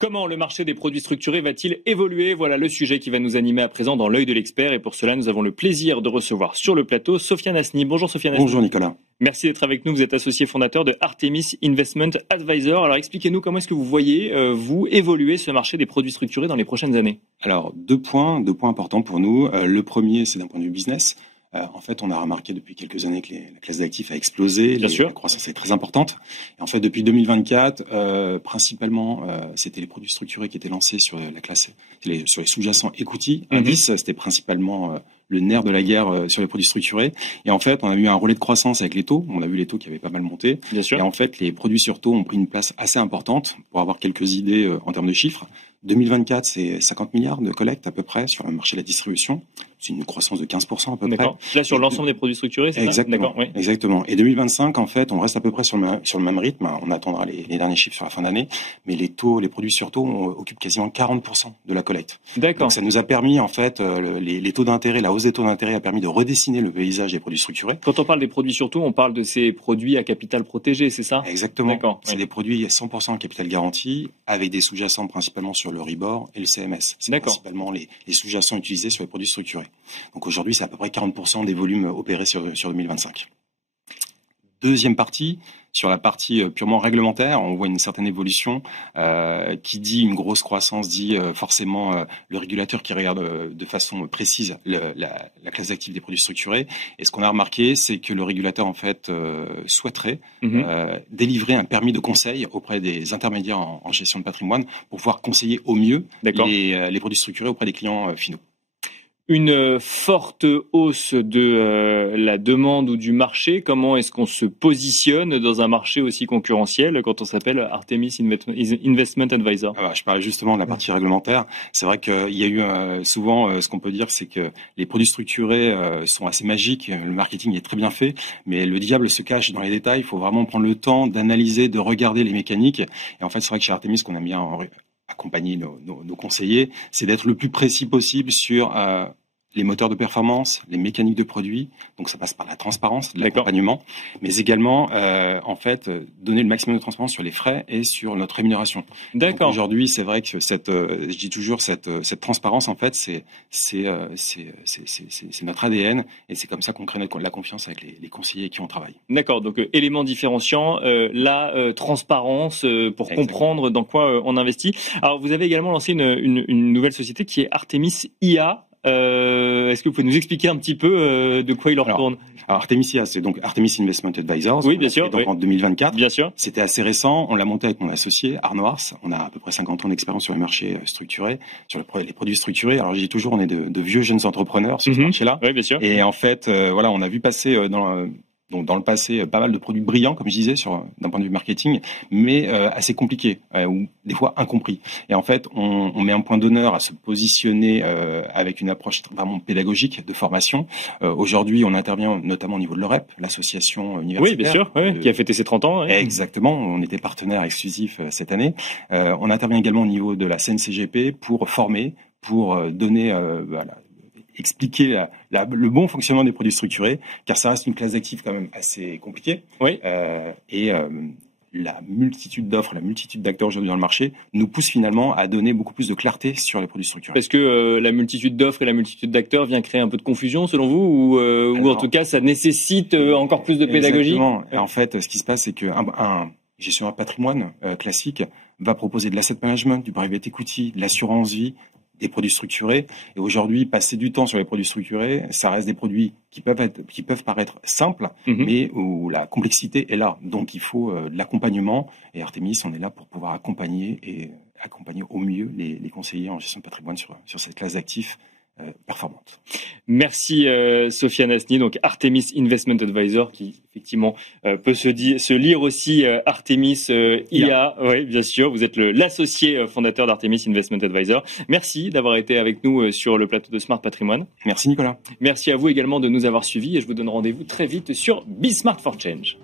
Comment le marché des produits structurés va-t-il évoluer? Voilà le sujet qui va nous animer à présent dans l'œil de l'expert. Et pour cela, nous avons le plaisir de recevoir sur le plateau Sofiane Hasni. Bonjour Sofiane Hasni. Bonjour Nicolas. Merci d'être avec nous. Vous êtes associé fondateur de Artemis Investment Advisor. Alors expliquez-nous comment est-ce que vous voyez, vous, évoluer ce marché des produits structurés dans les prochaines années? Alors, deux points importants pour nous. Le premier, c'est d'un point de vue business. En fait, on a remarqué depuis quelques années que la classe d'actifs a explosé. La croissance est très importante. Et en fait, depuis 2024, principalement, c'était les produits structurés qui étaient lancés sur la classe, sur les sous-jacents equity. Indice, c'était principalement le nerf de la guerre sur les produits structurés. Et en fait, on a eu un relais de croissance avec les taux. On a vu les taux qui avaient pas mal monté. Bien sûr. Et en fait, les produits sur taux ont pris une place assez importante. Pour avoir quelques idées en termes de chiffres, 2024, c'est 50 milliards de collecte à peu près sur le marché de la distribution. C'est une croissance de 15% à peu près. Là, sur l'ensemble des produits structurés, c'est ça? Exactement. Oui. Exactement. Et 2025, en fait, on reste à peu près sur le même rythme. On attendra les derniers chiffres sur la fin d'année. Mais les produits sur taux occupent quasiment 40% de la collecte. D'accord. Donc ça nous a permis, en fait, les taux d'intérêt, la hausse des taux d'intérêt a permis de redessiner le paysage des produits structurés. Quand on parle des produits sur taux, on parle de ces produits à capital protégé, c'est ça? Exactement. D'accord. C'est des produits à 100% à capital garanti, avec des sous-jacents principalement sur le Ribor et le CMS. C'est principalement les sous-jacents utilisés sur les produits structurés. Donc aujourd'hui, c'est à peu près 40% des volumes opérés sur 2025. Deuxième partie, sur la partie purement réglementaire, on voit une certaine évolution. Qui dit une grosse croissance dit forcément le régulateur qui regarde de façon précise la classe d'actifs des produits structurés. Et ce qu'on a remarqué, c'est que le régulateur en fait souhaiterait délivrer un permis de conseil auprès des intermédiaires en gestion de patrimoine pour pouvoir conseiller au mieux les produits structurés auprès des clients finaux. Une forte hausse de la demande ou du marché. Comment est-ce qu'on se positionne dans un marché aussi concurrentiel quand on s'appelle Artemis Investment Advisor? Je parlais justement de la partie réglementaire. C'est vrai qu'il y a eu souvent, ce qu'on peut dire, c'est que les produits structurés sont assez magiques. Le marketing est très bien fait, mais le diable se cache dans les détails. Il faut vraiment prendre le temps d'analyser, de regarder les mécaniques. Et en fait, c'est vrai que chez Artemis, qu'on aime bien accompagner nos conseillers, c'est d'être le plus précis possible sur les moteurs de performance, les mécaniques de produits. Donc ça passe par la transparence, l'accompagnement, mais également en fait donner le maximum de transparence sur les frais et sur notre rémunération. D'accord. Aujourd'hui, c'est vrai que je dis toujours cette transparence en fait, c'est notre ADN et c'est comme ça qu'on crée la confiance avec les conseillers qui on travaille. D'accord. Donc élément différenciant, la transparence pour comprendre dans quoi on investit. Alors vous avez également lancé une nouvelle société qui est Artemis IA. Est-ce que vous pouvez nous expliquer un petit peu de quoi il en retourne? Alors Artemis IA, c'est donc Artemis Investment Advisors. Oui, bien sûr. Donc en 2024. Bien sûr. C'était assez récent. On l'a monté avec mon associé Arnaud Ars. On a à peu près 50 ans d'expérience sur les marchés structurés, sur les produits structurés. Alors je dis toujours, on est de vieux jeunes entrepreneurs sur ce marché-là. Oui, bien sûr. Et en fait, voilà, on a vu passer donc dans le passé, pas mal de produits brillants, comme je disais, d'un point de vue marketing, mais assez compliqués ou des fois incompris. Et en fait, on met un point d'honneur à se positionner avec une approche vraiment pédagogique de formation. Aujourd'hui, on intervient notamment au niveau de l'OREP, l'association universitaire. Oui, bien sûr, qui a fêté ses 30 ans. Oui. Exactement, on était partenaire exclusif cette année. On intervient également au niveau de la CNCGP pour former, pour donner expliquer le bon fonctionnement des produits structurés, car ça reste une classe d'actifs quand même assez compliquée. Oui. La multitude d'offres, la multitude d'acteurs aujourd'hui dans le marché nous pousse finalement à donner beaucoup plus de clarté sur les produits structurés. Parce que la multitude d'offres et la multitude d'acteurs vient créer un peu de confusion selon vous, ou en tout cas ça nécessite encore plus de pédagogie? Exactement. Et en fait, ce qui se passe, c'est qu'un gestionnaire patrimoine classique va proposer de l'asset management, du private equity, de l'assurance vie, des produits structurés. Et aujourd'hui, passer du temps sur les produits structurés, ça reste des produits qui peuvent paraître simples, mais où la complexité est là. Donc, il faut de l'accompagnement. Et Artemis, on est là pour pouvoir accompagner au mieux les conseillers en gestion de patrimoine sur cette classe d'actifs performante. Merci Sofiane Hasni, donc Artemis Investment Advisor, qui effectivement peut se lire aussi Artemis IA. Oui, bien sûr, vous êtes l'associé fondateur d'Artemis Investment Advisor. Merci d'avoir été avec nous sur le plateau de Smart Patrimoine. Merci Nicolas. Merci à vous également de nous avoir suivis et je vous donne rendez-vous très vite sur Be Smart for Change.